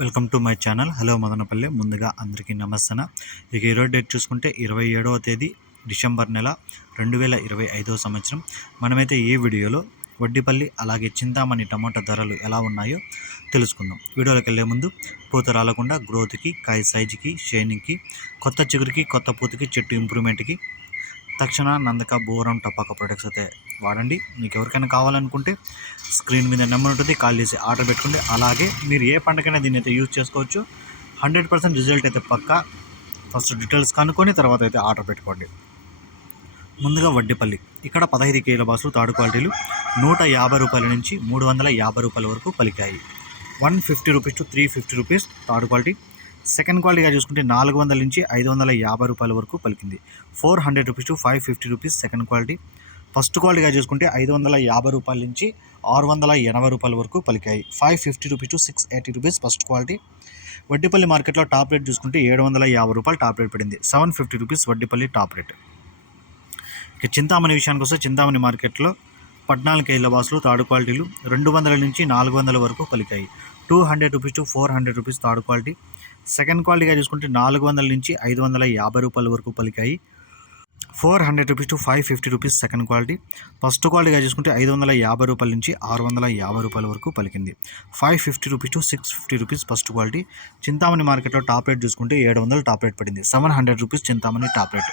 Welcome to my channel. Hello Madanapalle. ముందుగా అందరికీ నమస్తన ఇక ఈరోజు డేట్ చూసుకుంటే ఇరవై ఏడవ తేదీ డిసెంబర్ నెల రెండు వేల ఇరవై ఐదవ సంవత్సరం. మనమైతే ఈ వీడియోలో వడ్డీపల్లి అలాగే చింతామణి టమాటా ధరలు ఎలా ఉన్నాయో తెలుసుకుందాం. వీడియోలోకి వెళ్ళే ముందు పూత రాలకుండా గ్రోత్కి కాయ సైజుకి షైనింగ్కి కొత్త చిగురికి కొత్త పూతకి చెట్టు ఇంప్రూవ్మెంట్కి తక్షణ నందక బోరం టపాక ప్రొడక్ట్స్ అయితే వాడండి. మీకు ఎవరికైనా కావాలనుకుంటే స్క్రీన్ మీద నెంబర్ ఉంటుంది కాల్ చేసి ఆర్డర్ పెట్టుకోండి. అలాగే మీరు ఏ పంటకైనా దీన్ని అయితే యూజ్ చేసుకోవచ్చు. హండ్రెడ్ పర్సెంట్ రిజల్ట్ అయితే పక్కా. ఫస్ట్ డీటెయిల్స్ కనుక్కొని తర్వాత అయితే ఆర్డర్ పెట్టుకోండి. ముందుగా వడ్డీపల్లి. ఇక్కడ పదహైదు కేజీల బాసులు తాడు క్వాలిటీలు నూట యాభై రూపాయల నుంచి మూడు వందల యాభై రూపాయల వరకు పలికాయి. One fifty rupees to three fifty rupees third quality. Second క్వాలిటీగా చూసుకుంటే నాలుగు వందల నుంచి ఐదు వందల యాభై రూపాయల వరకు పలికింది. Four hundred rupees to five fifty rupees second quality. First క్వాలిటీగా చూసుకుంటే ఐదు వందల యాభై రూపాయల నుంచి ఆరు వందల ఎనభై రూపాయల వరకు పలికాయి. Five fifty rupees to six eighty rupees first quality. Vaddipalli మార్కెట్లో టాప్ రేట్ చూసుకుంటే ఏడు వందల యాభై రూపాయలు టాప్ రేట్ పడింది. Seven fifty rupees Vaddipalli top rate. ఇక చింతామణి విషయానికి వస్తే చింతామణి మార్కెట్లో పద్నాలుగు కేజీల బాసులు థర్డ్ క్వాలిటీలు రెండు వందల నుంచి నాలుగు వందల వరకు పలికాయి. Two hundred rupees to four hundred rupees third quality. Second క్వాలిటీగా చూసుకుంటే నాలుగు వందల నుంచి ఐదు వందల యాభై రూపాయల వరకు పలికాయి. Four hundred rupees to five fifty rupees second quality. First క్వాలిటీగా చూసుకుంటే ఐదు వందల యాభై రూపాయల నుంచి ఆరు వందల యాభై రూపాయల వరకు పలికింది. Five fifty rupees to six fifty rupees first quality. Chintamani మార్కెట్లో టాప్ రేట్ చూసుకుంటే ఏడు వందలు టాప్ రేట్ పడింది. Seven hundred rupees Chintamani top rate.